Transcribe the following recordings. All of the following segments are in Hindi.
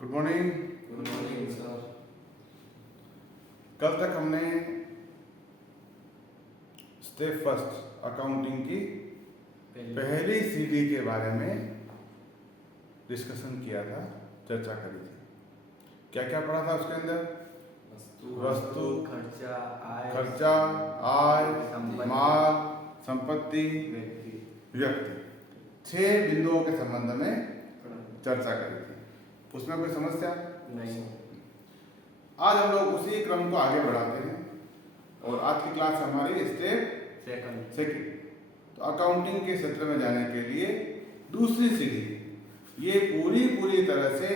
Good morning. Good morning sir. कल तक हमने स्टेप फर्स्ट अकाउंटिंग की पहली सीढ़ी के बारे में डिस्कशन किया था, चर्चा करी थी। क्या क्या पढ़ा था उसके अंदर? वस्तु, खर्चा, आय, माल, संपत्ति, व्यक्ति, 6 बिंदुओं के संबंध में चर्चा करी थी। उसमें कोई समस्या नहीं। आज हम लोग उसी क्रम को आगे बढ़ाते हैं और आज की क्लास हमारी स्टेप सेकंड। तो अकाउंटिंग के क्षेत्र में जाने के लिए दूसरी सीढ़ी ये पूरी तरह से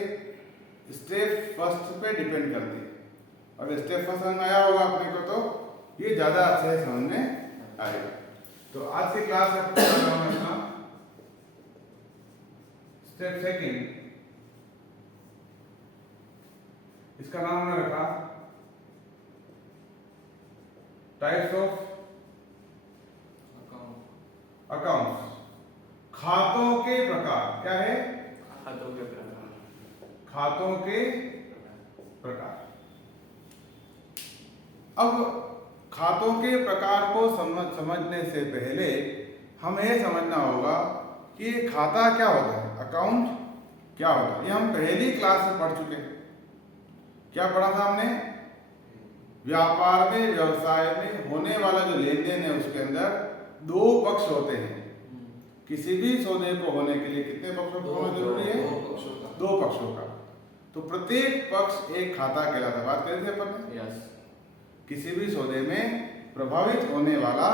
स्टेप फर्स्ट पे डिपेंड करती है। अगर स्टेप फर्स्ट समझ में आया होगा अपने को तो ये ज़्यादा अच्छे से समझ में आएगा। तो आज की क्लास अपना स्टेप सेकंड, इसका नाम हमने रखा टाइप्स ऑफ अकाउंट्स, खातों के प्रकार। क्या है? खातों के प्रकार। खातों के प्रकार। अब खातों के प्रकार को समझने से पहले हमें यह समझना होगा कि ये खाता क्या होता है, अकाउंट क्या होता है। ये हम पहली क्लास में पढ़ चुके हैं। क्या पढ़ा था हमने? व्यापार में, व्यवसाय में होने वाला जो लेन देन है उसके अंदर 2 पक्ष होते हैं। किसी भी सौदे को होने के लिए कितने पक्षों को होना जरूरी है? 2 पक्षों का। तो प्रत्येक पक्ष एक खाता कहलाता है। बात करें थे अपन ने? किसी भी सौदे में प्रभावित होने वाला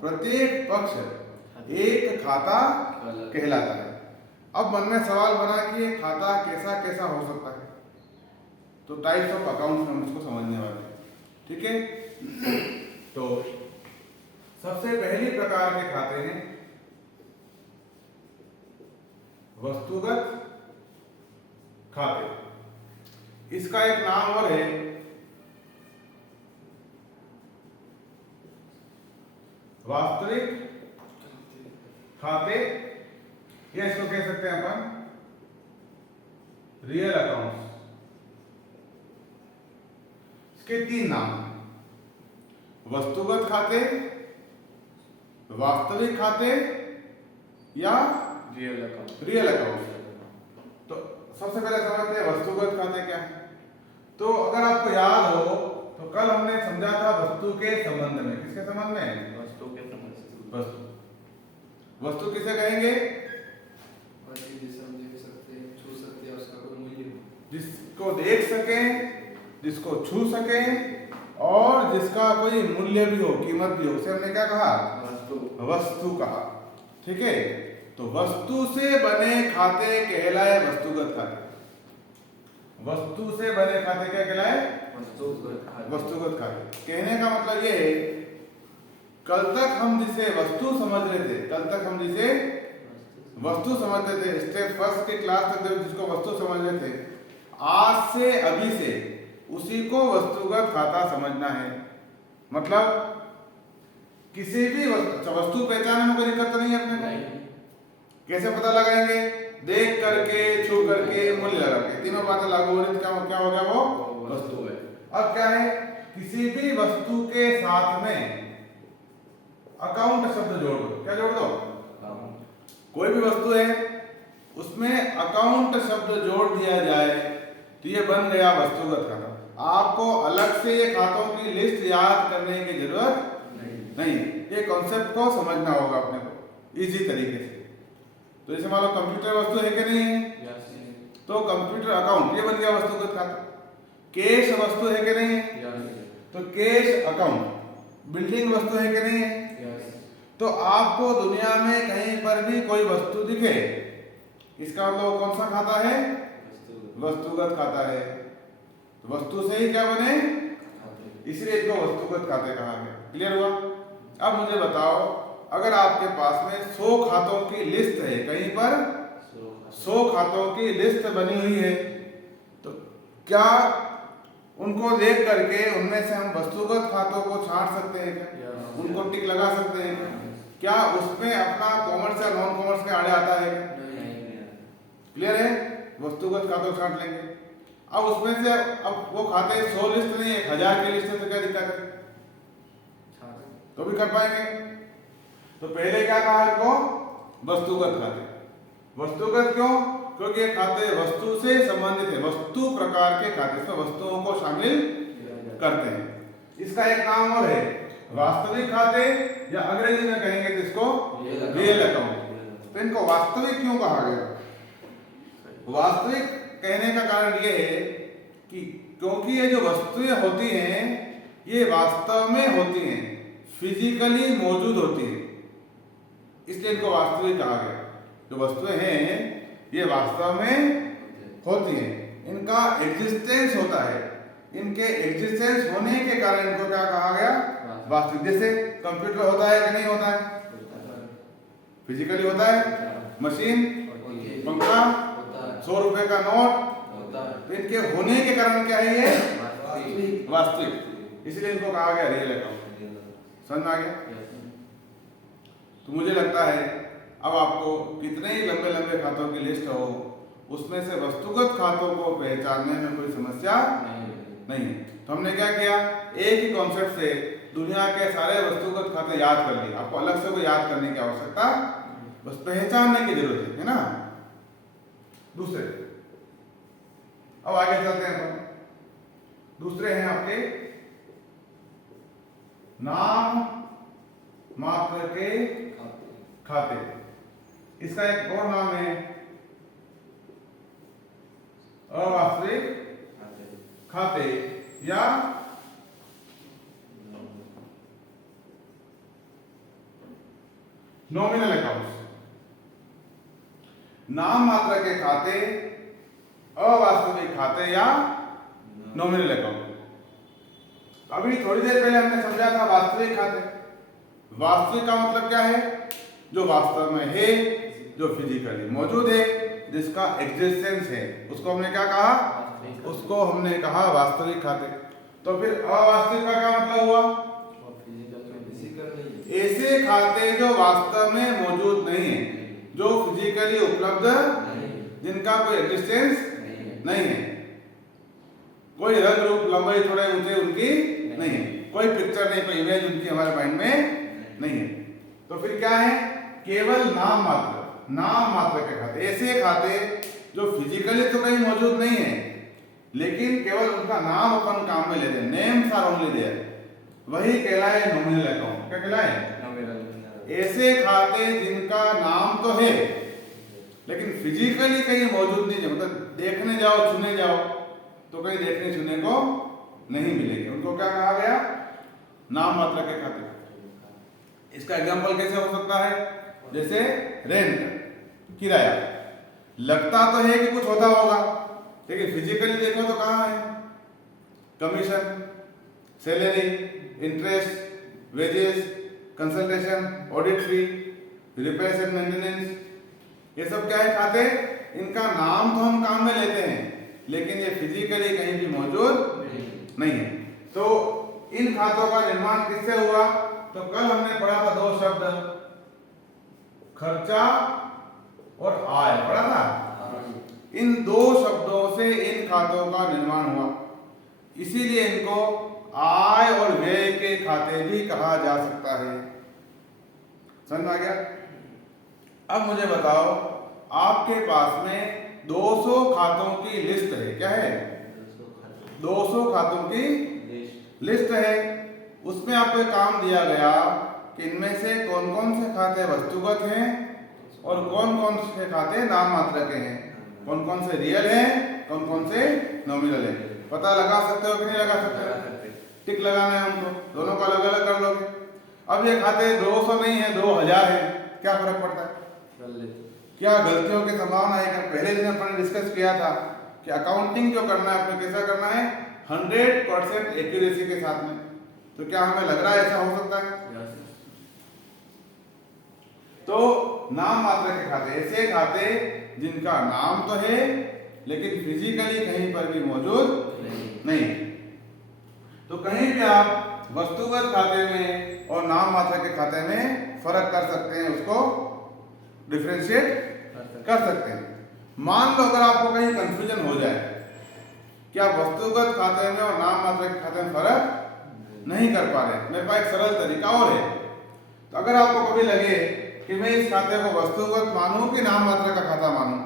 प्रत्येक पक्ष एक खाता कहलाता है। अब मन में सवाल बना कि ये खाता कैसा कैसा हो सकता है, तो टाइप्स ऑफ अकाउंट्स हम इसको समझने वाले हैं। ठीक है, तो सबसे पहली प्रकार के खाते हैं वस्तुगत खाते। इसका एक नाम और है वास्तविक खाते, या इसको कह सकते हैं अपन रियल अकाउंट्स। इसके 3 नाम हैं, वस्तुगत खाते, वास्तविक खाते या रियल अकाउंट। तो सबसे पहले समझते हैं वस्तुगत खाते क्या है। तो अगर आपको याद हो तो कल हमने समझा था वस्तु के संबंध में। किसके संबंध में? वस्तु के संबंध से। वस्तु किसे कहेंगे? जिसे हम देख सकते हैं, छू सकते हैं, उसका कोई मूल्य हो, जिसको देख सकें, जिसको छू सकें और जिसका कोई मूल्य भी हो, कीमत भी हो, उसे हमने क्या कहा? वस्तु कहा। ठीक है, तो वस्तु से बने खाते कहलाए वस्तुगत खाते। वस्तु से बने खाते क्या कहलाए? वस्तुगत खाते। कहने का मतलब ये है, कल तक हम जिसे वस्तु समझ रहे थे, स्टेप फर्स्ट की क्लास तक जिसको वस्तु समझ रहे थे, आज से अभी से उसी को वस्तुगत खाता समझना है। मतलब किसी भी वस्तु पहचानने में कोई दिक्कत तो नहीं है अपने को? कैसे पता लगाएंगे? देख करके, छू करके, मूल्य लगा के, तीनों बातें लागू हो रही। क्या हो गया? वो वस्तु है। अब क्या है? किसी भी वस्तु के साथ में अकाउंट शब्द जोड़ दो। क्या जोड़ दो? कोई भी वस्तु है उसमें अकाउंट शब्द जोड़ दिया जाए तो ये बन गया वस्तुगत खाता। आपको अलग से ये खातों की लिस्ट याद करने की जरूरत नहीं। ये कॉन्सेप्ट को समझना होगा अपने को इजी तरीके से। तो जैसे मान लो कंप्यूटर वस्तु है कि नहीं है, तो कंप्यूटर अकाउंट ये बन गया वस्तुगत खाता। कैश वस्तु है कि नहीं है, तो कैश अकाउंट। बिल्डिंग वस्तु है कि नहीं है, तो आपको दुनिया में कहीं पर भी कोई वस्तु दिखे, इसका मतलब कौन सा खाता है? वस्तुगत खाता है। तो वस्तु से ही क्या बने, इसलिए इसको वस्तुगत खाते कहा गया। क्लियर हुआ? अब मुझे बताओ, अगर आपके पास में 100 खातों की लिस्ट है, कहीं पर 100 खातों की लिस्ट बनी हुई है, तो क्या उनको देख करके उनमें से हम वस्तुगत खातों को छांट सकते हैं क्या? उनको टिक लगा सकते हैं क्या? उसमें अपना कॉमर्स या नॉन कॉमर्स के आड़े आता है? क्लियर है? वस्तुगत खातों छांट लेंगे। अब उसमें से अब वो खाते 100 लिस्ट नहीं 1000 की लिस्ट है तो क्या दिक्कत है, तो भी कर पाएंगे। तो पहले क्या कहा इनको, वस्तुगत खाते। वस्तुगत क्यों, क्योंकि ये खाते वस्तु से संबंधित है, वस्तु प्रकार के खाते, इसमें वस्तुओं को शामिल करते हैं। इसका एक नाम और है वास्तविक खाते, या अंग्रेजी में कहेंगे तो इसको रियल अकाउंट। तो इनको वास्तविक क्यों कहा गया, वास्तविक कहने का कारण ये है कि क्योंकि ये जो वस्तुएं होती हैं ये वास्तव में होती हैं, फिजिकली मौजूद होती हैं, इसलिए इनको वास्तविक कहा गया। जो वस्तुएं हैं ये वास्तव में होती हैं, इनका एग्जिस्टेंस होता है, इनके एग्जिस्टेंस होने के कारण इनको क्या कहा गया, वास्तविक। जैसे कंप्यूटर होता है कि नहीं होता है, फिजिकली होता है, मशीन, पंखा, 100 रुपए का नोट, तो इनके होने के कारण क्या है ये वास्तविक, इसलिए इनको कहा गया रियल अकाउंट। समझ आ गया। तो मुझे लगता है अब आपको कितने ही लंबे लंबे खातों की लिस्ट हो, उसमें से वस्तुगत खातों को पहचानने में कोई समस्या नहीं है। तो हमने क्या किया, एक ही कॉन्सेप्ट से दुनिया के सारे वस्तुगत खाते याद कर लिए। आपको अलग से कोई याद करने की आवश्यकता, बस पहचानने की जरूरत है ना। दूसरे, अब आगे चलते हैं अपन। दूसरे हैं आपके नाम मात्र के खाते। इसका एक और नाम है अवास्तविक खाते या नॉमिनल अकाउंट्स। नाम मात्र के खाते, अवास्तविक खाते या नॉमिनल अकाउंट। अभी थोड़ी देर पहले हमने समझा था वास्तविक खाते। वास्तविक का मतलब क्या है, जो वास्तव में है, जो फिजिकली मौजूद है, जिसका एग्जिस्टेंस है, उसको हमने क्या कहा, उसको हमने कहा वास्तविक खाते। तो फिर अवास्तविक का क्या मतलब हुआ, ऐसे खाते जो वास्तव में मौजूद नहीं है, जो फिजिकली उपलब्ध, जिनका कोई एग्जिस्टेंस नहीं है, कोई रंग रूप लंबाई थोड़े ऊंचे उनकी नहीं है, कोई पिक्चर नहीं, कोई इमेज उनकी हमारे माइंड में नहीं है। तो फिर क्या है, केवल नाम मात्र, नाम मात्र के खाते। ऐसे खाते जो फिजिकली तो कहीं मौजूद नहीं है, लेकिन केवल उनका नाम अपन काम में लेते हैं, नेम्स आर ओनली देयर, वही कहलाए नॉमिनल अकाउंट। क्या कहलाए, ऐसे खाते जिनका नाम तो है लेकिन फिजिकली कहीं मौजूद नहीं है, मतलब देखने जाओ, छूने जाओ तो कहीं देखने छूने को नहीं मिलेगी, उनको क्या कहा गया, नाम मात्र के खाते। इसका एग्जांपल कैसे हो सकता है, जैसे रेंट, किराया। लगता तो है कि कुछ होता होगा, लेकिन फिजिकली देखो तो कहाँ है, commission, salary, interest, wages, consultation, audit fee, repairs and maintenance, ये सब क्या है खाते, इनका नाम तो हम काम में लेते हैं लेकिन ये फिजिकली कहीं भी मौजूद नहीं है। तो इन खातों का निर्माण किससे हुआ, तो कल हमने पढ़ा था दो शब्द, खर्चा और आय पढ़ा था। इन दो शब्दों से इन खातों का निर्माण हुआ, इसीलिए इनको आय और व्यय के खाते भी कहा जा सकता है। समझ आ गया। अब मुझे बताओ, आपके पास में 200 खातों की लिस्ट है, क्या है, 200 खातों की लिस्ट है। उसमें आपको एक काम दिया गया कि इनमें से कौन कौन से खाते वस्तुगत हैं और कौन कौन से खाते नाम मात्र के हैं, कौन कौन से रियल हैं, कौन कौन से नॉमिनल हैं। पता लगा सकते हो कि नहीं लगा सकते, टिक लगाना है हमको, दोनों को अलग अलग कर लोगे। अब ये खाते 200 नहीं है, 2000 है, क्या फर्क पड़ता है, क्या गलतियों की संभावना है। पहले दिन अपन ने डिस्कस किया था कि अकाउंटिंग जो करना है अपने कैसा करना है, 100% एक्यूरेसी के साथ में। तो क्या हमें लग रहा है ऐसा हो सकता है। तो नाम मात्र के खाते, ऐसे खाते जिनका नाम तो है लेकिन फिजिकली कहीं पर भी मौजूद नहीं। तो कहीं भी आप वस्तुगत खाते में और नाम मात्र के खाते में फर्क कर सकते हैं, उसको डिफरेंशिएट कर सकते हैं। मान लो अगर आपको कहीं कंफ्यूजन हो जाए क्या वस्तुगत खाते में और नाम मात्र के खाते में फर्क नहीं कर पा रहे। मेरे पास एक सरल तरीका और है। तो अगर आपको कभी लगे कि मैं इस खाते को वस्तुगत मानूं कि नाम मात्र का खाता मानूं,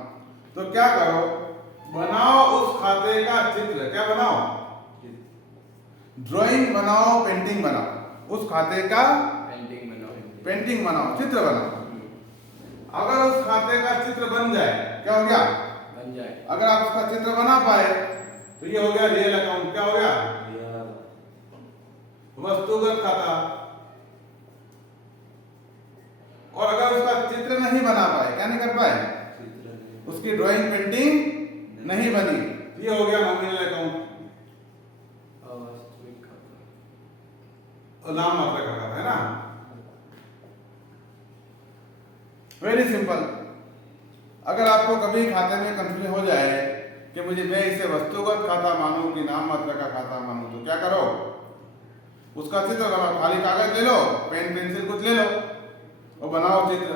तो क्या करो, बनाओ उस खाते का चित्र। क्या बनाओ? ड्राइंग बनाओ, पेंटिंग बनाओ, उस खाते का पेंटिंग बनाओ, चित्र बनाओ। अगर उस खाते का चित्र बन जाए, क्या हो गया? बन जाए। अगर आप उसका चित्र बना पाए तो ये हो गया रियल अकाउंट। क्या हो गया? वस्तुगत खाता। और अगर उसका चित्र नहीं बना पाए, क्या नहीं कर पाए, उसकी ड्राइंग पेंटिंग नहीं बनी, ये हो गया नॉमिनल अकाउंट, नाम मात्र का खाता, है ना। Very simple. अगर आपको कभी खाते में कंफ्यूजन हो जाए कि मुझे मैं इसे वस्तुगत खाता मानूं कि नाम मात्र का खाता मानूं, तो क्या करो, उसका चित्र बनाओ। खाली कागज ले लो, पेन पेंसिल कुछ ले लो और बनाओ चित्र।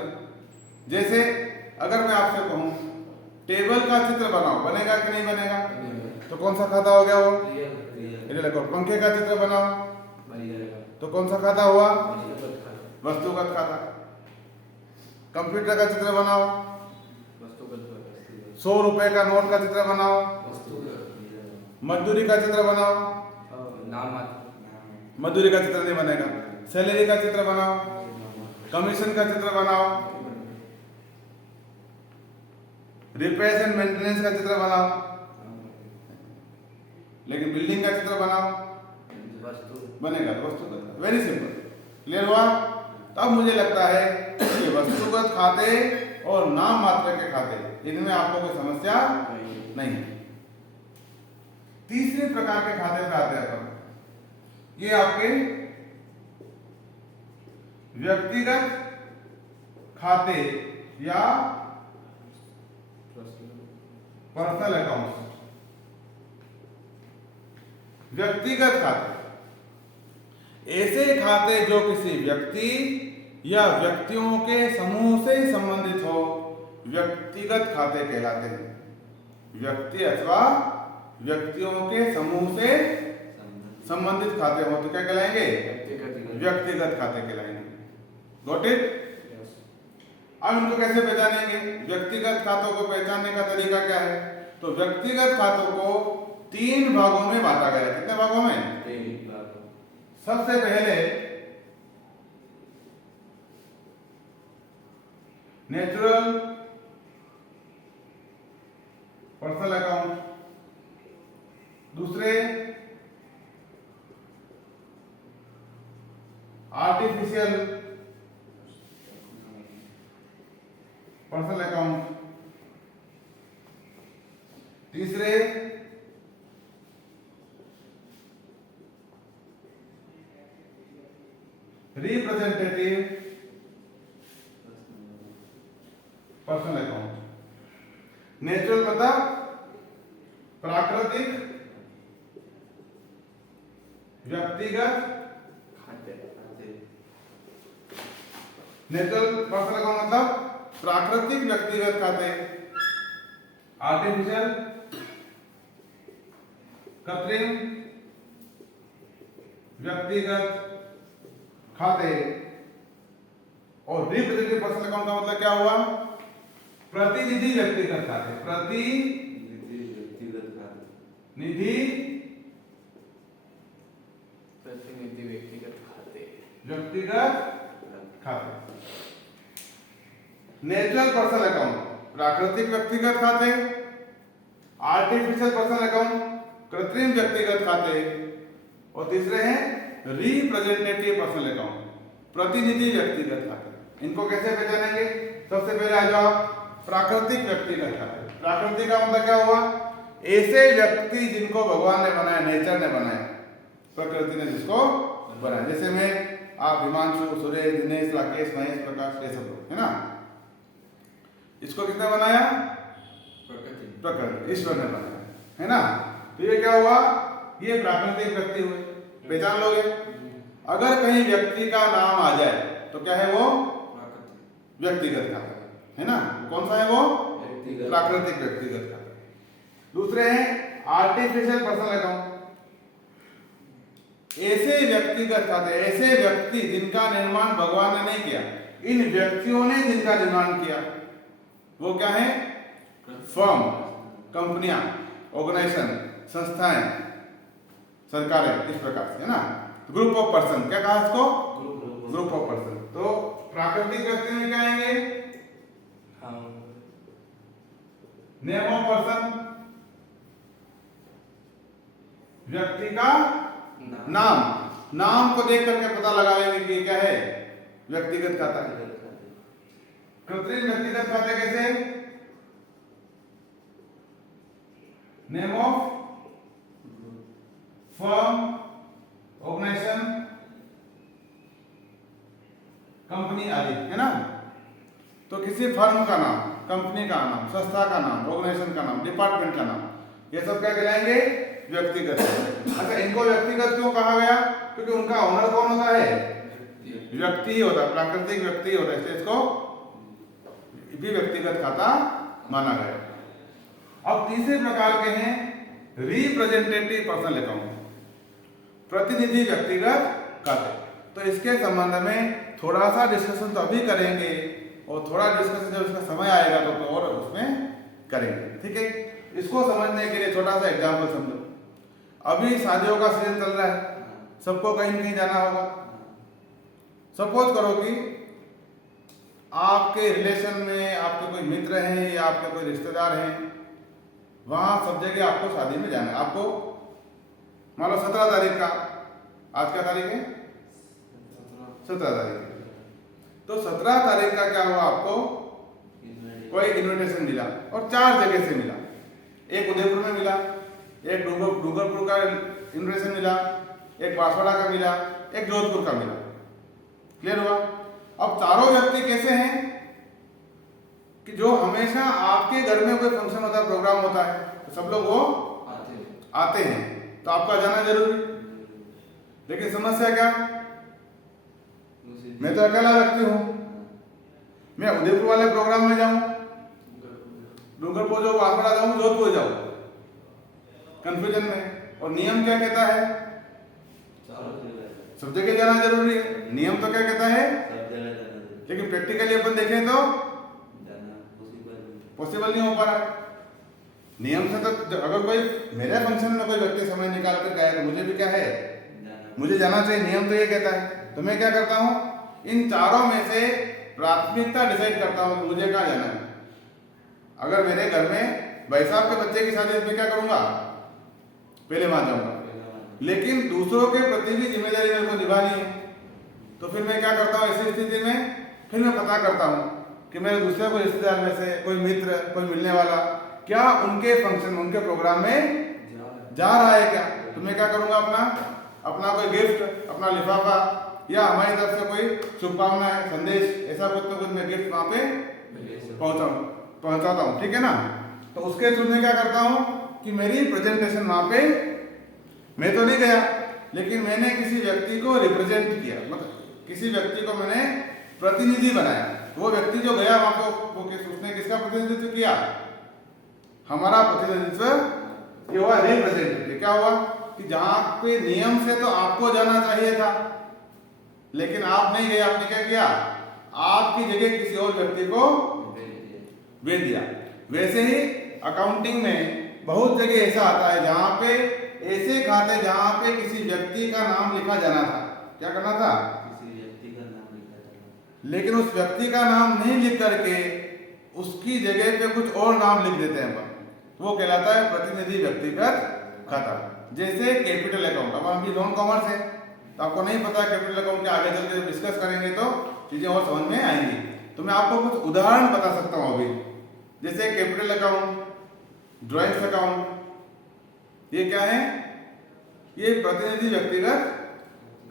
जैसे अगर मैं आपसे कहूं टेबल का चित्र बनाओ, बनेगा कि नहीं बनेगा? तो कौन सा खाता हो गया वो? Real account. पंखे का चित्र बनाओ तो कौन सा खाता हुआ? वस्तुगत खाता। कंप्यूटर का चित्र बनाओ, 100 रुपए का नोट का चित्र बनाओ, मजदूरी का चित्र बनाओ, मजदूरी का चित्र नहीं बनेगा। सैलरी का चित्र बनाओ, कमीशन का चित्र बनाओ, रिपेयर्स एंड मेंटेनेंस का चित्र बनाओ, लेकिन बिल्डिंग का चित्र बनाओ, बनेगा वस्तुगत। Very simple. क्लियर हुआ? तब मुझे लगता है कि वस्तुगत खाते और नाम मात्र के खाते, इनमें आपको कोई समस्या नहीं है। तीसरे प्रकार के खाते पे आते हैं अपन। ये आपके व्यक्तिगत खाते या पर्सनल अकाउंट। व्यक्तिगत खाते ऐसे खाते जो किसी व्यक्ति या व्यक्तियों के समूह से संबंधित हो, व्यक्तिगत खाते कहलाते हैं। व्यक्ति अथवा व्यक्तियों के समूह से संबंधित खाते हो तो क्या कहलाएंगे? व्यक्तिगत खाते कहलाएंगे। Got it? अब इनको कैसे पहचानेंगे? व्यक्तिगत खातों को पहचानने का तरीका क्या है? तो व्यक्तिगत खातों को 3 भागों में बांटा गया है। कितने भागों में? 3 भागों। सबसे पहले नेचुरल पर्सनल अकाउंट, दूसरे आर्टिफिशियल पर्सनल अकाउंट, तीसरे रिप्रेजेंटेटिव पर्सनल अकाउंट। नेचुरल मतलब प्राकृतिक व्यक्तिगत खाते। नेचुरल पर्सनल अकाउंट मतलब प्राकृतिक व्यक्तिगत खाते। आर्टिफिशियल कृत्रिम व्यक्तिगत खाते। और रिप्रेजेंटेटिव पर्सनल अकाउंट का मतलब क्या हुआ? प्रतिनिधि व्यक्तिगत खाते। प्रतिनिधि व्यक्तिगत खाते। नेचुरल पर्सनल अकाउंट प्राकृतिक व्यक्तिगत खाते, आर्टिफिशियल पर्सनल अकाउंट कृत्रिम व्यक्तिगत खाते, और तीसरे हैं रिप्रेजेंटेटिव पर्सनल अकाउंट प्रतिनिधि व्यक्तिगत खाते। इनको कैसे पहचानेंगे? सबसे पहले आ जाओ प्राकृतिक व्यक्तिगत खाते। प्राकृतिक का मतलब क्या हुआ? ऐसे व्यक्ति जिनको भगवान ने बनाया, नेचर ने बनाया, प्रकृति ने जिसको बनाया। जैसे मैं, आप, हिमांशु, सुरेश, दिनेश, राकेश, महेश, प्रकाश, ये सब लोग है ना। इसको किसने बनाया? प्रकृति, ईश्वर ने बनाया, है ना। तो ये क्या हुआ? ये प्राकृतिक व्यक्ति हुए। पहचान लोगे? अगर कहीं व्यक्ति का नाम आ जाए तो क्या है वो? व्यक्तिगत खाता है ना। कौन सा है वो? प्राकृतिक व्यक्तिगत खाता। दूसरे हैं आर्टिफिशियल पर्सनल अकाउंट। ऐसे व्यक्तिगत खाते, ऐसे व्यक्ति जिनका निर्माण भगवान ने नहीं किया, इन व्यक्तियों ने जिनका निर्माण किया, वो क्या है? फर्म, कंपनियां, ऑर्गेनाइजेशन, संस्थाएं, सरकारें, इस प्रकार से, है ना। ग्रुप ऑफ पर्सन, क्या कहा इसको? Group of person. तो प्राकृतिक व्यक्ति में क्या आएंगे? नेम ऑफ पर्सन, व्यक्ति का नाम, नाम को देख करके पता लगा लेंगे कि क्या है? व्यक्तिगत खाता है। कृत्रिम व्यक्तिगत खाते कैसे? Name of firm, organization, company आदि, है ना। तो किसी फर्म का नाम, कंपनी का नाम, संस्था का नाम, ऑर्गेनाइजेशन का नाम, डिपार्टमेंट का नाम, ये सब क्या कहलाएंगे? व्यक्तिगत। अच्छा, इनको व्यक्तिगत क्यों कहा गया? क्योंकि उनका ओनर कौन होता है? व्यक्ति ही होता है, प्राकृतिक व्यक्ति ही होता है, इसलिए इसको भी व्यक्तिगत खाता माना गया। अब तीसरे प्रकार के हैं रिप्रेजेंटेटिव पर्सनल अकाउंट, प्रतिनिधि व्यक्तिगत खाते। तो इसके संबंध में थोड़ा सा डिस्कशन तो अभी करेंगे, और थोड़ा डिस्कशन जब इसका समय आएगा तो और उसमें करेंगे, ठीक है। इसको समझने के लिए छोटा सा एग्जाम्पल समझो। अभी शादियों का सीजन चल रहा है, सबको कहीं कहीं जाना होगा। सपोज करो कि आपके रिलेशन में आपके कोई मित्र हैं या आपके कोई रिश्तेदार हैं, वहां सब जगह आपको शादी में जाना है। आपको मान लो 17 तारीख का, आज क्या तारीख है? 17 तारीख है। तो 17 तारीख का क्या हुआ? आपको कोई इन्विटेशन मिला, और 4 जगह से मिला। एक उदयपुर में मिला, एक डूंगरपुर का इन्विटेशन मिला, एक बांसवाड़ा का मिला, एक जोधपुर का मिला। क्लियर हुआ? अब चारों व्यक्ति कैसे हैं कि जो हमेशा आपके घर में कोई फंक्शन होता है, प्रोग्राम होता है, तो सब लोग वो आते हैं, तो आपका जाना जरूरी। लेकिन समस्या क्या? मैं तो अकेला व्यक्ति हूं, मैं उदयपुर वाले प्रोग्राम में जाऊं, डूंगरपुर जाऊं, बांसवाड़ा जाऊं, जोधपुर जाऊं, कंफ्यूजन में। और नियम क्या कहता है? सब जगह जाना जरूरी है। नियम तो क्या कहता है? लेकिन प्रैक्टिकली अपन देखें तो पॉसिबल नहीं हो पा रहा। नियम से तो अगर कोई मेरे फंक्शन में कोई व्यक्ति समय निकाल कर गया तो मुझे भी क्या है? मुझे जाना चाहिए। नियम तो ये कहता है। तो मैं क्या करता हूँ, इन चारों में से प्राथमिकता डिसाइड करता हूँ कि मुझे कहाँ जाना है। अगर मेरे घर में भाई साहब के बच्चे की शादी, में क्या करूंगा? पहले वहां जाऊंगा। लेकिन दूसरों के प्रति भी जिम्मेदारी मेरे को निभानी है, तो फिर मैं क्या करता हूँ? ऐसी स्थिति में फिर मैं पता करता हूँ कि मेरे दूसरे कोई रिश्तेदार में से कोई मित्र, कोई मिलने वाला, क्या उनके फंक्शन, उनके प्रोग्राम में जा रहा है क्या। तो मैं क्या करूंगा? अपना कोई गिफ्ट, अपना लिफाफा, या हमारी तरफ से कोई शुभकामनाएं, संदेश, ऐसा कुछ तो कुछ मैं गिफ्ट वहां पे पहुंचाता हूँ, ठीक है ना। तो उसके थ्रू मैं क्या करता हूँ कि मेरी प्रेजेंटेशन वहां पे, मैं तो नहीं गया लेकिन मैंने किसी व्यक्ति को रिप्रेजेंट किया, मतलब किसी व्यक्ति को मैंने प्रतिनिधि बनाया। वो व्यक्ति जो गया वहां को, उसने किसका प्रतिनिधित्व किया? हमारा प्रतिनिधित्व ये हुआ रिप्रेजेंटेटिव। क्या हुआ कि जहां पे नियम से तो आपको जाना चाहिए था, लेकिन आप नहीं गए, आपने क्या किया? आपकी जगह किसी और व्यक्ति को भेज दिया। वैसे ही अकाउंटिंग में बहुत जगह ऐसा आता है जहां पे ऐसे खाते जहां पे किसी व्यक्ति का नाम लिखा जाना था। क्या करना था? किसी व्यक्ति का नाम लिखा जाना, लेकिन उस व्यक्ति का नाम नहीं लिख करके उसकी जगह पे कुछ और नाम लिख देते हैं अपन, वो कहलाता है प्रतिनिधि व्यक्तिगत खाता। जैसे कैपिटल अकाउंट, अब अभी नॉन कॉमर्स है तो आपको नहीं पता कैपिटल अकाउंट के, आगे चल के डिस्कस करेंगे तो चीजें और समझ में आएंगी। तो मैं आपको कुछ उदाहरण बता सकता हूँ अभी। जैसे कैपिटल अकाउंट, ड्राइंग्स अकाउंट, ये क्या है? ये प्रतिनिधि व्यक्तिगत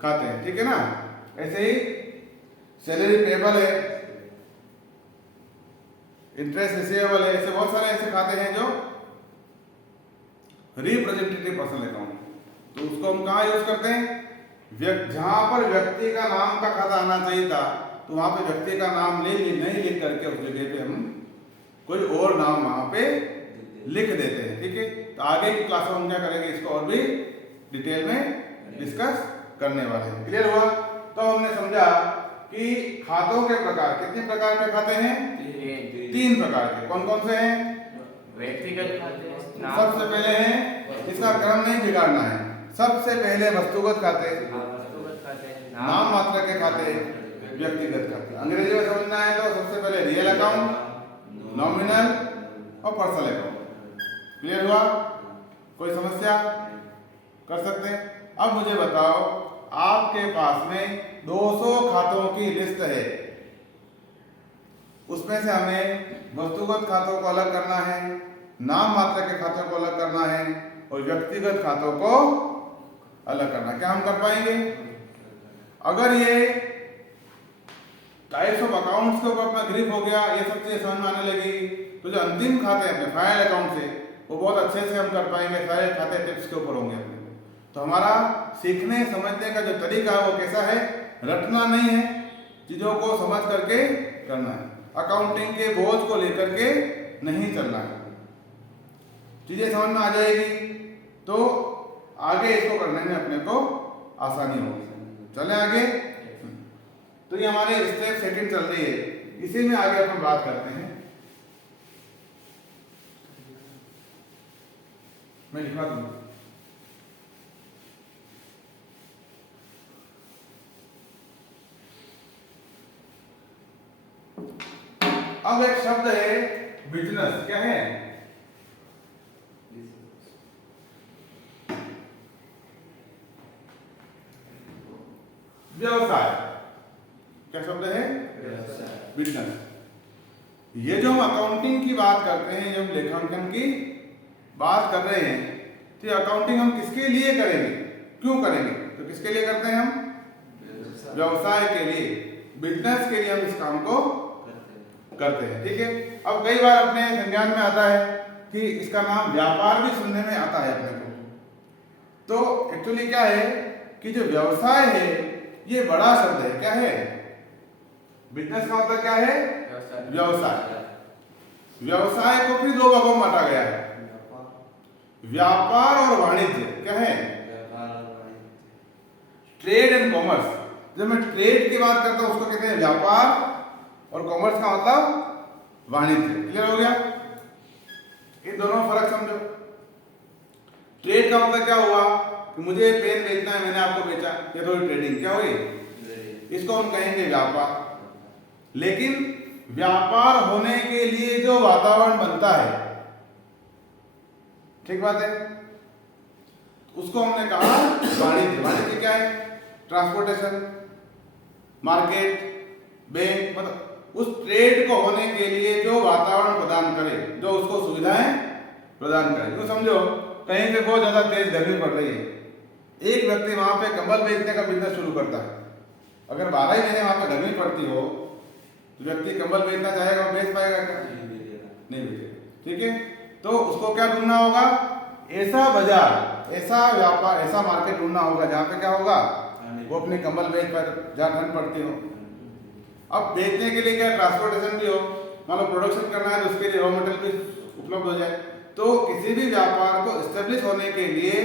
खाते हैं, ठीक है ना। ऐसे ही सैलरी पेबल है, इंटरेस्ट रिसीवेबल है, ऐसे बहुत सारे ऐसे खाते हैं जो रिप्रेजेंटेटिव पर्सनल अकाउंट। तो उसको हम कहाँ यूज करते हैं? जहां पर व्यक्ति का नाम का खाता आना चाहिए था तो वहां पे व्यक्ति का नाम नहीं लिख करके उस जगह पे हम कोई और नाम वहां पे लिख देते हैं, ठीक है। तो आगे की क्लास में हम क्या करेंगे, इसको और भी डिटेल में डिस्कस करने वाले हैं। क्लियर हुआ? तो हमने समझा कि खातों के प्रकार, कितने प्रकार के खाते हैं? 3 प्रकार के। कौन कौन से हैं? व्यक्तिगत खाते, सबसे पहले हैं, इसका क्रम नहीं बिगाड़ना है, सबसे पहले वस्तुगत खाते, वस्तुगत खाते, नाम मात्र के खाते, व्यक्तिगत खाते। अंग्रेजी में समझना है तो सबसे पहले रियल अकाउंट, नॉमिनल और पर्सनल अकाउंट। क्लियर हुआ? कोई समस्या कर सकते हैं? अब मुझे बताओ, आपके पास में 200 खातों की लिस्ट है, उसमें से हमें वस्तुगत खातों को अलग करना है, नाम मात्र के खातों को अलग करना है और व्यक्तिगत खातों को अलग करना। क्या हम कर पाएंगे? अगर ये टाइप्स ऑफ अकाउंट्स के ऊपर अपना ग्रिप हो गया, ये सब चीजें समझ में आने लगी, तो जो अंतिम खाते हैं अपने फाइनल अकाउंट से, वो बहुत अच्छे से हम कर पाएंगे, सारे खाते टिप्स के ऊपर होंगे अपने। तो हमारा सीखने समझने का जो तरीका है वो कैसा है? रटना नहीं है, चीजों को समझ करके करना है, अकाउंटिंग के बोझ को लेकर के नहीं चलना है। चीजें समझ में आ जाएगी तो आगे इसको करने में अपने को आसानी होगी। चले आगे। तो ये हमारे स्टेप सेकंड चल रही है, इसी में आगे अपन बात करते हैं। मैं लिखवा दूंगा। अब एक शब्द है बिजनेस। क्या है? व्यवसाय। क्या शब्द है? बिजनेस। ये जो हम अकाउंटिंग की बात करते हैं, जब लेखांकन की बात कर रहे हैं, तो अकाउंटिंग हम किसके लिए करेंगे, क्यों करेंगे? तो किसके लिए करते हैं हम? व्यवसाय के लिए, बिजनेस के लिए हम इस काम को करते हैं। ठीक है। अब कई बार अपने संज्ञान में आता है कि इसका नाम व्यापार भी सुनने में आता है अपने को। तो एक्चुअली क्या है कि जो व्यवसाय है ये बड़ा शब्द है। क्या है? बिजनेस का मतलब क्या है? व्यवसाय। व्यवसाय को फिर 2 भागों में बांटा गया है, व्यापार और वाणिज्य। क्या है? Trade and commerce. जब मैं ट्रेड की बात करता हूं उसको कहते हैं व्यापार, और कॉमर्स का मतलब वाणिज्य। क्लियर हो गया? इन दोनों फर्क समझो। ट्रेड का मतलब क्या हुआ कि मुझे पेन बेचना है, मैंने आपको बेचा, ये थोड़ी ट्रेडिंग। क्या हुई? इसको हम कहेंगे व्यापार। लेकिन व्यापार होने के लिए जो वातावरण बनता है, ठीक बात है, उसको हमने कहा वाणिज्य। वाणिज्य क्या है? ट्रांसपोर्टेशन, मार्केट, बैंक, मतलब उस ट्रेड को होने के लिए जो वातावरण प्रदान करे, जो उसको सुविधाएं प्रदान करे। तो समझो कहीं पे बहुत ज्यादा तेज गर्मी पड़ रही है, एक व्यक्ति वहां पे कंबल बेचने का बिजनेस शुरू करता है। अगर 12 ही महीने वहां पे गर्मी पड़ती हो तो व्यक्ति कंबल बेचना चाहेगा, बेच पाएगा क्या? नहीं बेचेगा। ठीक है। तो उसको क्या ढूंढना होगा? ऐसा बाजार, ऐसा व्यापार, ऐसा मार्केट ढूंढना होगा जहाँ पे क्या होगा, वो अपने कंबल बेच पाए, जहाँ ठंड पड़ती हो। अब बेचने के लिए क्या, ट्रांसपोर्टेशन भी हो, मतलब प्रोडक्शन करना है तो उसके लिए रॉ मटेरियल भी उपलब्ध हो जाए। तो किसी भी व्यापार को एस्टेब्लिश होने के लिए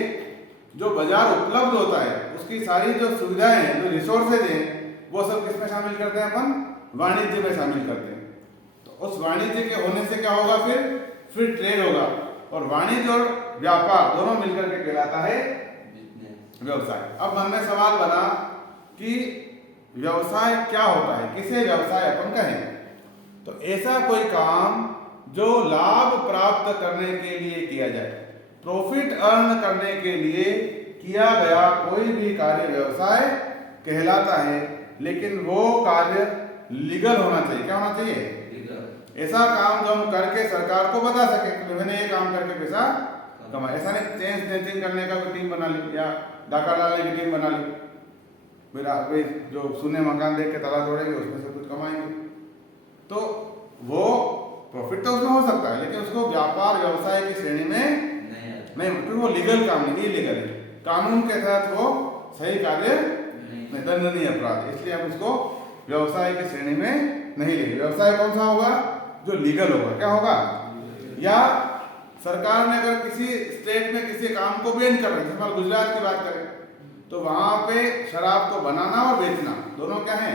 जो बाजार उपलब्ध होता है, उसकी सारी जो सुविधाएं हैं, जो रिसोर्सेज हैं, वो सब किसमें शामिल करते हैं? अपन वाणिज्य में शामिल करते हैं। तो उस वाणिज्य के होने से क्या होगा? फिर ट्रेड होगा, और वाणिज्य और व्यापार दोनों मिलकर के कहलाता है व्यवसाय। अब मन में सवाल बना कि व्यवसाय क्या होता है, किसे व्यवसाय अपन कहें? तो ऐसा कोई काम जो लाभ प्राप्त करने के लिए किया जाए, प्रॉफिट अर्न करने के लिए किया गया कोई भी कार्य व्यवसाय कहलाता है। लेकिन वो कार्य लीगल होना चाहिए। क्या होना चाहिए? लीगल। ऐसा काम जो हम करके सरकार को बता सके कि मैंने ये काम करके पैसा कमाया। ऐसा नहीं चेंज स्नेचिंग करने का कोई टीम बना ली या डाका डालने की टीम बना ली, मेरा जो सुने मकान देख के ताला तोड़ेंगे, उसमें से कुछ कमाएंगे। तो वो प्रॉफिट तो उसमें हो सकता है, लेकिन उसको व्यापार व्यवसाय की श्रेणी में नहीं, क्योंकि वो लीगल काम नहीं, इलीगल है। कानून के तहत वो सही कार्य नहीं, दंडनीय अपराध, इसलिए हम उसको व्यवसाय की श्रेणी में नहीं लेंगे। व्यवसाय कौन सा होगा? जो लीगल होगा। क्या होगा? या सरकार ने अगर किसी स्टेट में किसी काम को बैन कर रही है, जैसे गुजरात की बात करें, तो वहां पे शराब को बनाना और बेचना दोनों क्या है,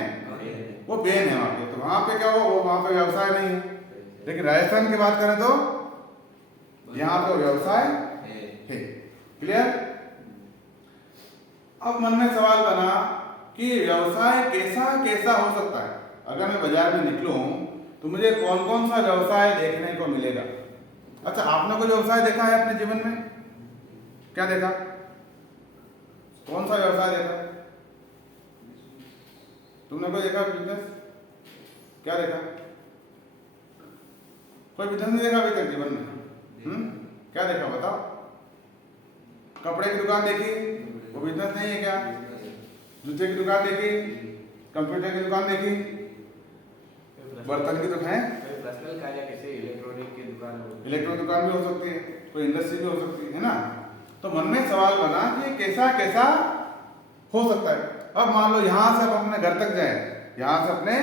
वो बैन है वहां पे। तो वहां पे क्या हो, वो वहां पे व्यवसाय नहीं है। लेकिन राजस्थान की बात करें तो यहाँ पे व्यवसाय है। क्लियर? अब मन में सवाल बना कि व्यवसाय कैसा कैसा हो सकता है। अगर मैं बाजार में निकलूं तो मुझे कौन कौन सा व्यवसाय देखने को मिलेगा। अच्छा, आपने कोई व्यवसाय देखा है अपने जीवन में? क्या देखा? कौन सा व्यवसाय देखा? तुमने कोई देखा बिजनेस? क्या देखा? कोई बिजनेस नहीं देखा अभी तक जीवन में? क्या देखा बताओ? कपड़े की दुकान देखी, वो बिजनेस नहीं है क्या? जूते की दुकान देखी, कंप्यूटर की दुकान देखी, बर्तन की दुकान है, पर्सनल कार्य कैसे इलेक्ट्रॉनिक की दुकान हो, इलेक्ट्रॉनिक दुकान भी हो सकती है, कोई इंडस्ट्री भी हो सकती है ना। तो मन में सवाल बना कि कैसा कैसा हो सकता है। अब मान लो यहाँ से हम अपने घर तक जाए, यहाँ से अपने,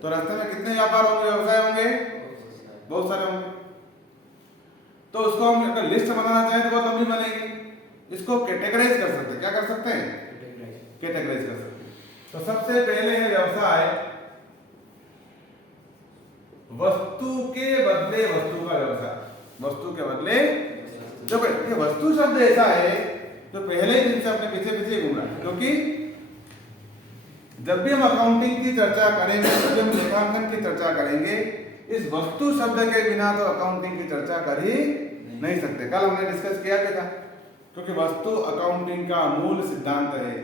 तो रास्ते में कितने व्यापार होंगे, व्यवसाय होंगे? बहुत सारे होंगे। तो उसको हम अगर लिस्ट बनाना चाहें तो बहुत लंबी बनेगी। इसको कैटेगराइज कर सकते हैं। क्या कर सकते हैं? कैटेगराइज कर सकते हैं। तो सबसे पहले है व्यवसाय वस्तु के बदले वस्तु का व्यवसाय। वस्तु के बदले, जब ये वस्तु शब्द ऐसा है तो पहले ही दिन से अपने पीछे पीछे घूम रहा है, क्योंकि जब भी हम अकाउंटिंग की चर्चा करेंगे, जब भी हम लेखांकन की चर्चा करेंगे, इस वस्तु शब्द के बिना तो अकाउंटिंग की चर्चा कर ही नहीं सकते। कल हमने डिस्कस किया था, क्योंकि वस्तु अकाउंटिंग का मूल सिद्धांत है।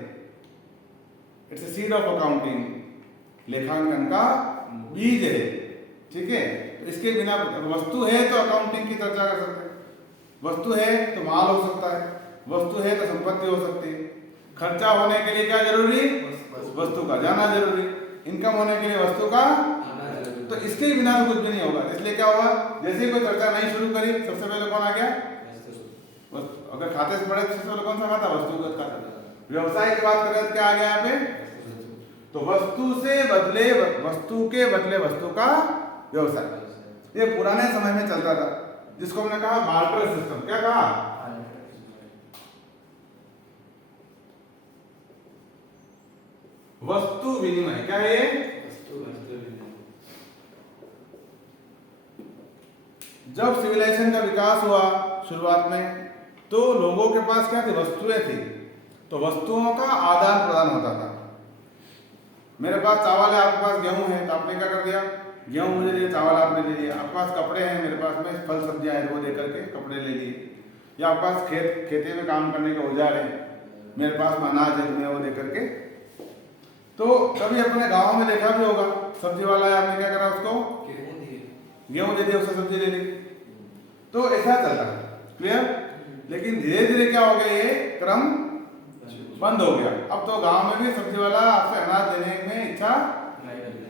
It's a seed of accounting, लेखांकन का बीज है। ठीक है, तो इसके बिना वस्तु है तो अकाउंटिंग की चर्चा कर सकते हैं। वस्तु है तो माल हो सकता है, वस्तु है तो संपत्ति हो सकती है। खर्चा होने के लिए क्या जरूरी? वस्तु का जाना जरूरी। इनकम होने के लिए वस्तु का, तो इसके बिना तो कुछ भी नहीं होगा। इसलिए क्या होगा, जैसे ही कोई चर्चा नहीं शुरू करी, सबसे पहले कौन आ गया? अगर खाते से पढ़े सबसे पहले कौन सा खाता? वस्तुगत खाता। व्यवसाय की बात करें तो क्या आ गया यहाँ पे? तो वस्तु से बदले, वस्तु के बदले वस्तु का व्यवसाय। ये पुराने समय में चलता था, जिसको हमने कहा बार्टर सिस्टम। क्या कहा? वस्तु विनिमय। क्या है ये? जब सिविलाइजेशन का विकास हुआ शुरुआत में, तो लोगों के पास क्या थी? वस्तुएं थी। तो वस्तुओं का आदान प्रदान होता था। मेरे पास चावल है, आपके पास गेहूं है, तो आपने क्या कर दिया? गेहूं मुझे दिया, चावल आपने ले लिया। आपके पास कपड़े हैं, मेरे पास में फल सब्जियां हैं, वो दे करके कपड़े ले लिए। या आपके पास खेती में काम करने का औजार है, मेरे पास में अनाज है, तुम्हें वो दे करके। तो कभी अपने गाँव में देखा भी होगा, सब्जी वाला है, आपने क्या करा? उसको गेहूं दे दिया, उससे सब्जी ले ली। तो ऐसा चलता है। क्लियर? लेकिन धीरे धीरे क्या हो गया, ये क्रम बंद हो गया। अब तो गांव में भी सब्जी वाला आपसे अनाज देने में इच्छा,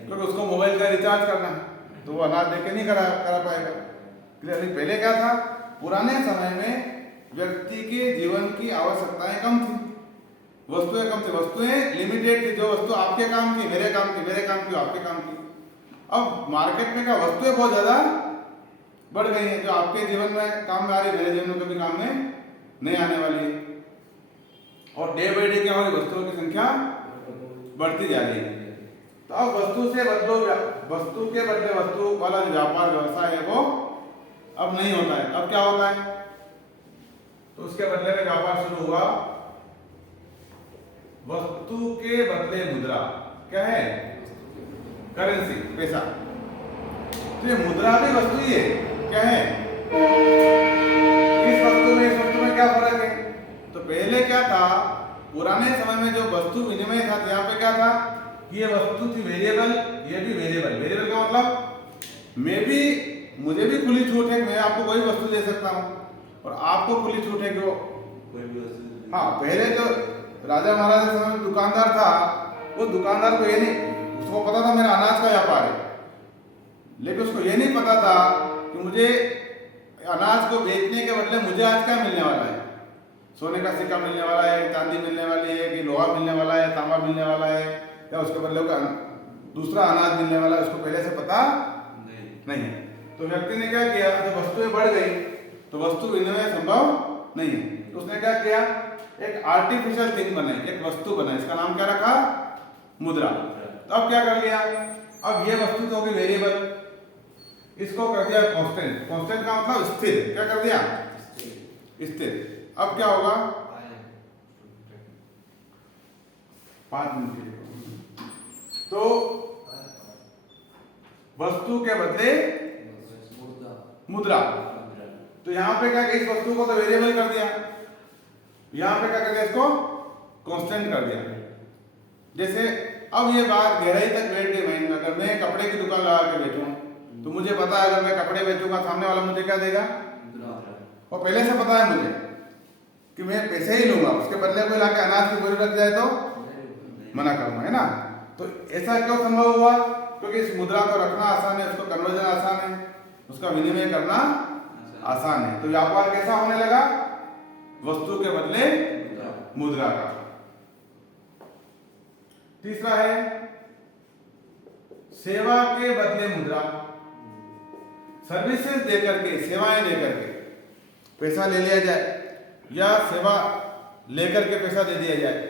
क्योंकि उसको मोबाइल का रिचार्ज करना है, तो वो अनाज देके नहीं करा पाएगा। क्लियर? पहले क्या था, पुराने समय में व्यक्ति के जीवन की आवश्यकताएं कम थी, वस्तुएं कम थी, वस्तुएं लिमिटेड थी। जो वस्तु आपके काम की, मेरे काम की, मेरे काम की, आपके काम की। अब मार्केट में क्या, वस्तुएं बहुत ज्यादा बढ़ गई हैं, जो आपके जीवन में काम में आ रही, मेरे जीवन में कभी काम में नहीं आने वाली है। और डे बाई डे क्या हो रही, वस्तुओं की संख्या बढ़ती जा रही है। तो अब वस्तु से बदलो, वस्तु के बदले वस्तु वाला जो व्यापार व्यवसाय है वो अब नहीं होता है। अब क्या होता है? तो उसके बदले में व्यापार शुरू हुआ वस्तु के बदले मुद्रा। क्या है? करेंसी, पैसा। तो ये मुद्रा भी वस्तु ही है। क्या है? इस वस्तु में क्या फर्क है? तो पहले क्या था, पुराने समय में जो वस्तु विनिमय था, यहाँ पे क्या था, ये वस्तु थी वेरिएबल, ये भी वेरिएबल। वेरिएबल का मतलब मुझे भी खुली छूट है, मैं आपको कोई वस्तु दे सकता हूँ, और आपको खुली छूट है कि वो कोई भी वस्तु। हाँ, पहले जो राजा महाराजा के समय में दुकानदार था, वो दुकानदार को ये नहीं, उसको पता था मेरा अनाज का व्यापार है, लेकिन उसको ये नहीं पता था कि मुझे अनाज को बेचने के बदले मुझे आज क्या मिलने वाला है। सोने का सिक्का मिलने वाला है, चांदी मिलने वाली है, कि लोहा मिलने वाला है, तांबा मिलने वाला है, या उसके बदले का दूसरा अनाज मिलने वाला है, उसको पहले से पता नहीं है। तो व्यक्ति ने क्या किया, जब वस्तुएं बढ़ गई तो वस्तु विनिमय संभव नहीं है। तो उसने क्या किया, एक आर्टिफिशियल थिंग बनाई, एक वस्तु बनाई, इसका नाम क्या रखा, मुद्रा। तो अब क्या कर लिया, अब ये वस्तु तो होगी वेरिएबल, इसको कर दिया कांस्टेंट। कांस्टेंट का मतलब स्थिर, क्या कर दिया, स्थिर। अब क्या होगा, 5 मिनट के लिए, तो वस्तु के बदले मुद्रा। तो यहां पे क्या, इस वस्तु को तो वेरिएबल कर दिया, यहां पे क्या कर दिया, इसको कांस्टेंट कर दिया। जैसे अब ये बात गहराई तक बैठ गई माइंड में। अगर मैं कपड़े की दुकान लगा के बैठूं तो मुझे पता है अगर मैं कपड़े बेचूंगा सामने वाला मुझे क्या देगा, और पहले से पता है मुझे कि मैं पैसे ही लूंगा, उसके बदले कोई लाके अनाज की बोरी रख जाए तो मना करूंगा, है ना। तो ऐसा क्यों संभव हुआ, क्योंकि इस मुद्रा को रखना आसान है, उसको कन्वर्जन आसान है, उसका विनिमय करना आसान है। तो व्यापार कैसा होने लगा, वस्तु के बदले मुद्रा का। तीसरा है सेवा के बदले मुद्रा। सर्विसेज देकर के, सेवाएं देकर के पैसा ले लिया जाए, या सेवा लेकर के पैसा दे दिया जाए,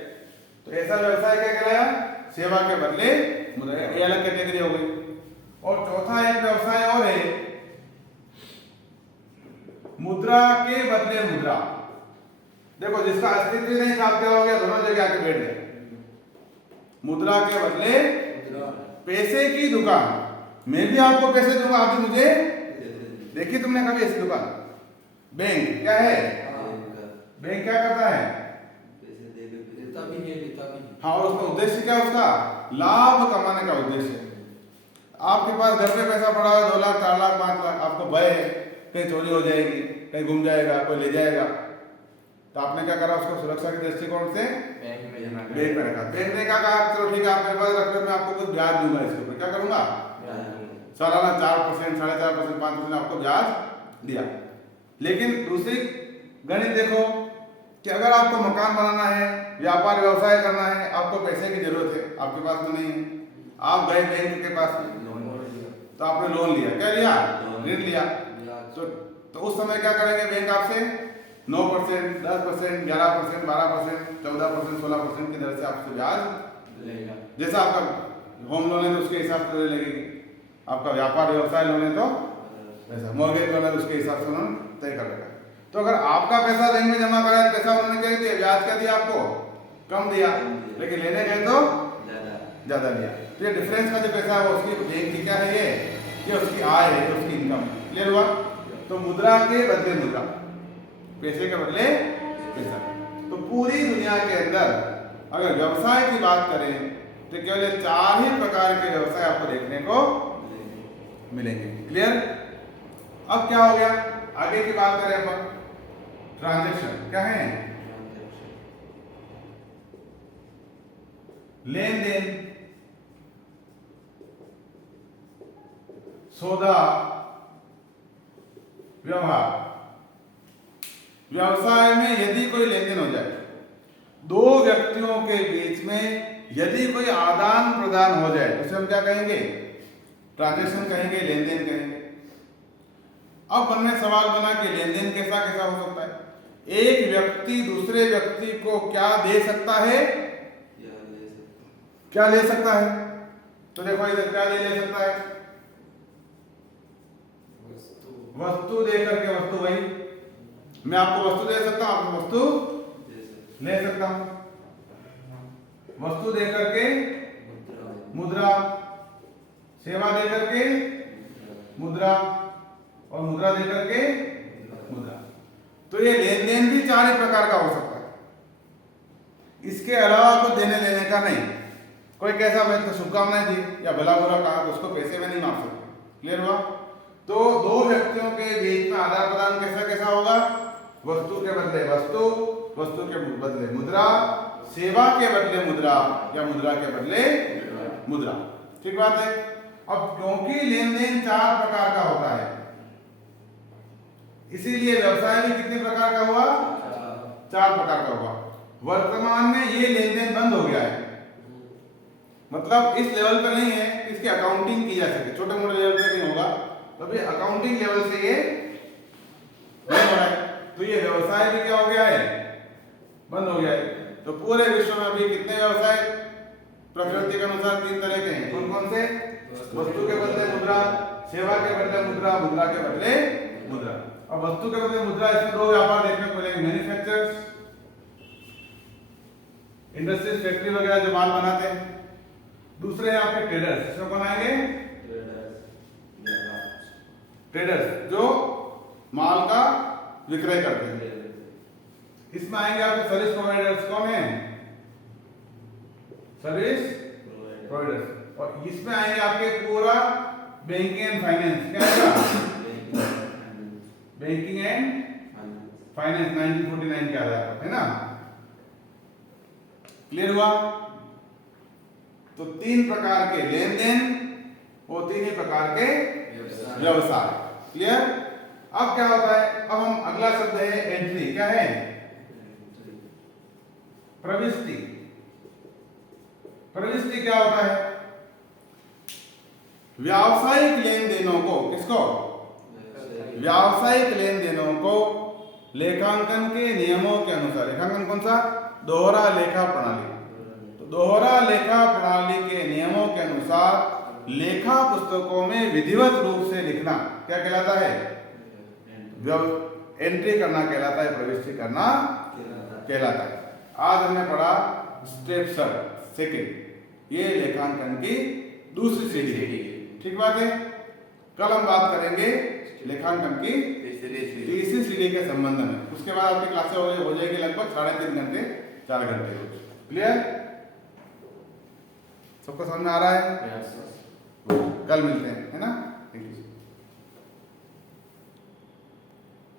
तो ऐसा व्यवसाय क्या कहलाया, सेवा के बदले मुद्रा। ये अलग कैटेगरी हो गई। और चौथा एक व्यवसाय और है, मुद्रा के बदले मुद्रा। देखो जिसका अस्तित्व नहीं था, क्या हो गया, दोनों जगह आके बैठ गए। मुद्रा के बदले पैसे की दुकान, मैं भी आपको पैसे दूंगा, आप भी मुझे। देखिए तुमने कभी ऐसी दुकान, बैंक क्या है, बैंक क्या करता है, देता भी है, लेता भी है। हाँ, और उसका उद्देश्य क्या है, उसका लाभ कमाने का उद्देश्य है। आपके पास घर पे पैसा पड़ा है 2 लाख 4 लाख 5 लाख, आपको भय है कहीं चोरी हो जाएगी, कहीं गुम जाएगा, कोई ले जाएगा, तो आपने क्या करा, उसको सुरक्षा के दृष्टिकोण से बैंक में रखा। बैंक ने क्या कहा, चलो ठीक है आप मेरे पास रख लो, मैं आपको कुछ ब्याज दूंगा, इसके ऊपर क्या करूंगा, सालाना 4%, 4.5%, 5% आपको ब्याज दिया। लेकिन दूसरी गणित देखो कि अगर आपको मकान बनाना है, व्यापार व्यवसाय करना है, आपको पैसे की जरूरत है, आपके पास तो नहीं है, आप गए बैंक के पास में, तो आपने लोन लिया, क्या लिया, ऋण लिया। तो उस समय क्या करेंगे, बैंक आपसे 9%, 10%, 11%, 12%, 14%, 16% की दर से आपसे ब्याज, जैसा आपका होम लोन है तो उसके हिसाब से लगेगी, आपका व्यापार व्यवसाय लोन है तो ऐसा, मॉर्गेज लोन है उसके हिसाब से उन्होंने तय कर रखा है। तो अगर आपका पैसा बैंक में जमा करा है, पैसा उन्होंने क्या दिया, ब्याज क्या दिया आपको, कम दिया, लेकिन लेने गए तो ज्यादा दिया। तो ये डिफरेंस का जो पैसा है वो उसकी बैंक की क्या है, ये उसकी आय है, उसकी इनकम। क्लियर हुआ। तो मुद्रा के बदले मुद्रा, पैसे के बदले पैसा। तो पूरी दुनिया के अंदर अगर व्यवसाय की बात करें तो केवल 4 ही प्रकार के व्यवसाय आपको देखने को मिलेंगे। क्लियर। अब क्या हो गया, आगे की बात करें अपन, ट्रांजैक्शन क्या है, लेन देन, सौदा, व्यवहार। व्यवसाय में यदि कोई लेन देन हो जाए, 2 व्यक्तियों के बीच में यदि कोई आदान प्रदान हो जाए, उसे हम क्या कहेंगे, ट्रांजैक्शन कहेंगे, लेन देन कहेंगे। अब मन में सवाल बना कि लेन देन कैसा कैसा हो सकता है। एक व्यक्ति दूसरे व्यक्ति को क्या दे सकता है, क्या ले सकता है, तो देखो इधर क्या ले सकता है, वस्तु दे करके। वस्तु वही, मैं आपको वस्तु दे सकता हूं, आपको वस्तु ले सकता हूं। वस्तु दे करके मुद्रा, सेवा दे करके मुद्रा, और मुद्रा दे करके मुद्रा। तो ये लेन देन भी 4 ही प्रकार का हो सकता है। इसके अलावा कुछ देने लेने का नहीं। कोई कैसा व्यक्ति शुभकामनाएं दी या भला बुरा कहा तो उसको पैसे में नहीं माप सकते। क्लियर हुआ। तो 2 व्यक्तियों के बीच में आदान प्रदान कैसा कैसा होगा, वस्तु के बदले वस्तु, वस्तु के बदले मुद्रा, सेवा के बदले मुद्रा, या मुद्रा के बदले मुद्रा। ठीक बात है। अब क्योंकि लेन देन 4 प्रकार का होता है, इसीलिए व्यवसाय भी कितने प्रकार का हुआ, 4 प्रकार का हुआ। वर्तमान में ये लेन देन बंद हो गया है, मतलब इस लेवल पर नहीं है कि इसकी अकाउंटिंग की जा सके, छोटे मोटे लेवल पे नहीं होगा, तभी अकाउंटिंग लेवल से ये नहीं हो तो ये व्यवसाय भी क्या हो गया है, बंद हो गया है। तो पूरे विश्व में अभी कितने व्यवसाय प्रकृति के अनुसार 3 तरह के हैं, कौन कौन से? वस्तु के बदले मुद्रा, सेवा के बदले मुद्रा, मुद्रा के बदले मुद्रा। और वस्तु के बदले मुद्रा, इसमें 2 व्यापार देखने को मिलेंगे, मैन्युफैक्चरर्स, इंडस्ट्रीज, फैक्ट्री वगैरह जो माल बनाते हैं। दूसरे हैं आपके ट्रेडर्स, इसमें कौन आएंगे? ट्रेडर्स जो माल का विक्रय करते हैं। इसमें आएंगे आपके सर्विस प्रोवाइडर्स, कौन है? Service providers. और इसमें आएंगे आपके पूरा बैंकिंग एंड फाइनेंस, क्या आएगा? बैंकिंग एंड फाइनेंस 1949 के आधार पर, है ना? क्लियर हुआ? तो 3 प्रकार के लेन देन और 3 ही प्रकार के व्यवसाय। क्लियर? अब क्या होता है, अब हम अगला शब्द है एंट्री, क्या है? प्रविष्टि। प्रविष्टि क्या होता है? व्यावसायिक लेन देनों को, किसको? व्यावसायिक लेन देनों को लेखांकन के नियमों के अनुसार, लेखांकन कौन सा? दोहरा लेखा प्रणाली। तो दोहरा लेखा प्रणाली के नियमों के अनुसार लेखा पुस्तकों में विधिवत रूप से लिखना क्या कहलाता है? एंट्री करना कहलाता है, प्रविष्टि करना कहलाता है। आज हमने पढ़ा स्टेप सेकंड, ये लेखांकन की दूसरी सीढ़ी। ठीक बात है। कल हम बात करेंगे लेखांकन की तीसरी सीढ़ी के संबंध में। उसके बाद आपकी क्लासें हो जाएगी लगभग 3.5 घंटे 4 घंटे रोज। क्लियर? सबको समझ में आ रहा है? कल मिलते हैं, है ना?